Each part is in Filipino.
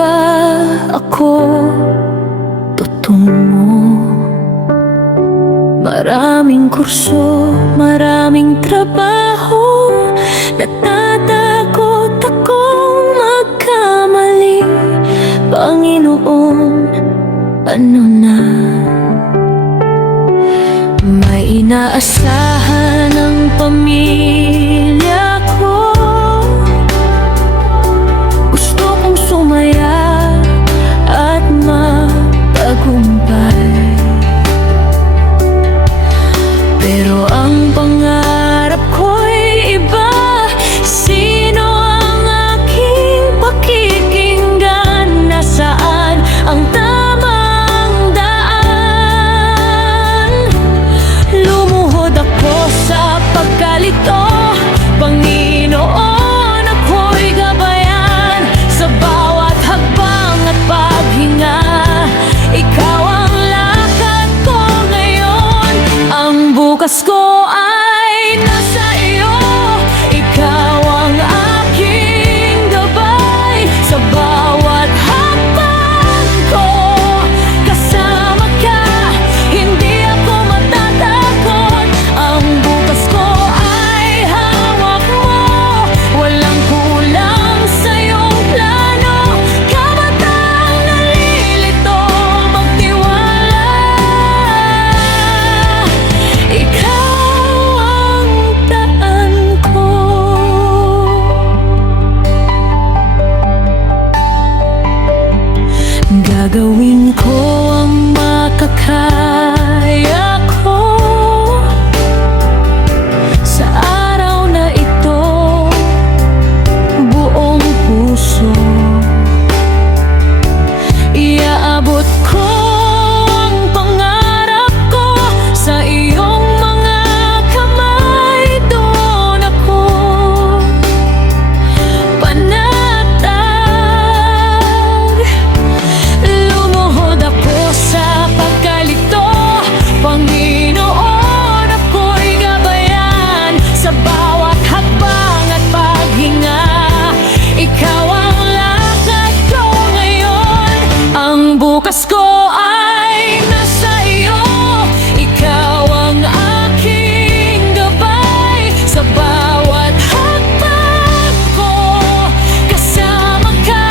ba ako tutungo? Maraming kurso, maraming trabaho, natatakot akong magkamali. Panginoon, ano na? May inaasahan ang pamilya ko. Gusto kong sumaya at magtagumpay, pero ang pangarap ko'y iba. Sino ang aking pakikinggan? Nasaan ang tamang daan? Lumuhod ako sa pagkalito, Panginoon, ako'y gabayan. Sa bawat hakbang at paghinga, Ikaw ang lakad ko ngayon. Ang bukas ko ay nasa iyo. Ikaw ang aking gabay. Sa bawat hakbang ko, kasama ka, hindi ako matatakot. Ang bukas ko ay hawak mo, walang kulang sa iyong plano. Kabataang nalilito, magtiwala. Ikaw ang daan ko. Gagawin ko ang makakaya ko sa araw na ito, buong puso. Iaabot ko ang pangarap ko sa iyong mga kamay. Doon ako panatag. Lumuhod ako sa pagkalito, Panginoon, ako'y gabayan. Sa bawat hakbang at paghinga, Ikaw ang lakad ko ngayon. Ang bukas ko ay nasa iyo. Ikaw ang aking gabay. Sa bawat hakbang ko, kasama ka,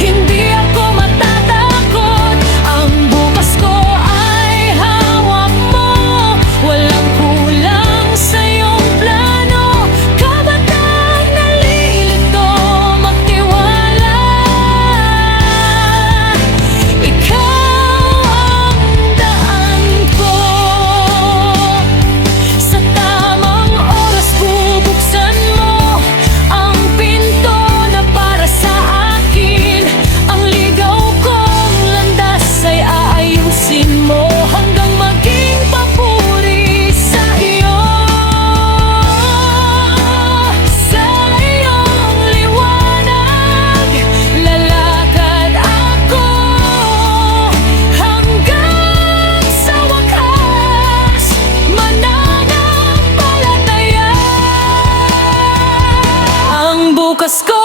hindi ako matatakot. Ang bukas ko ay hawak mo, walang kulang sa iyong plano. Kabataang nalilito, magtiwala. Ikaw ang daan ko. Sa tamang oras bubuksan mo ang pinto na para sa akin. Ang ligaw kong landas ay aayusin mo hanggang maging papuri sa iyo. Sa iyong liwanag, lalakad ako hanggang sa wakas. Mananampalataya. Ang bukas ko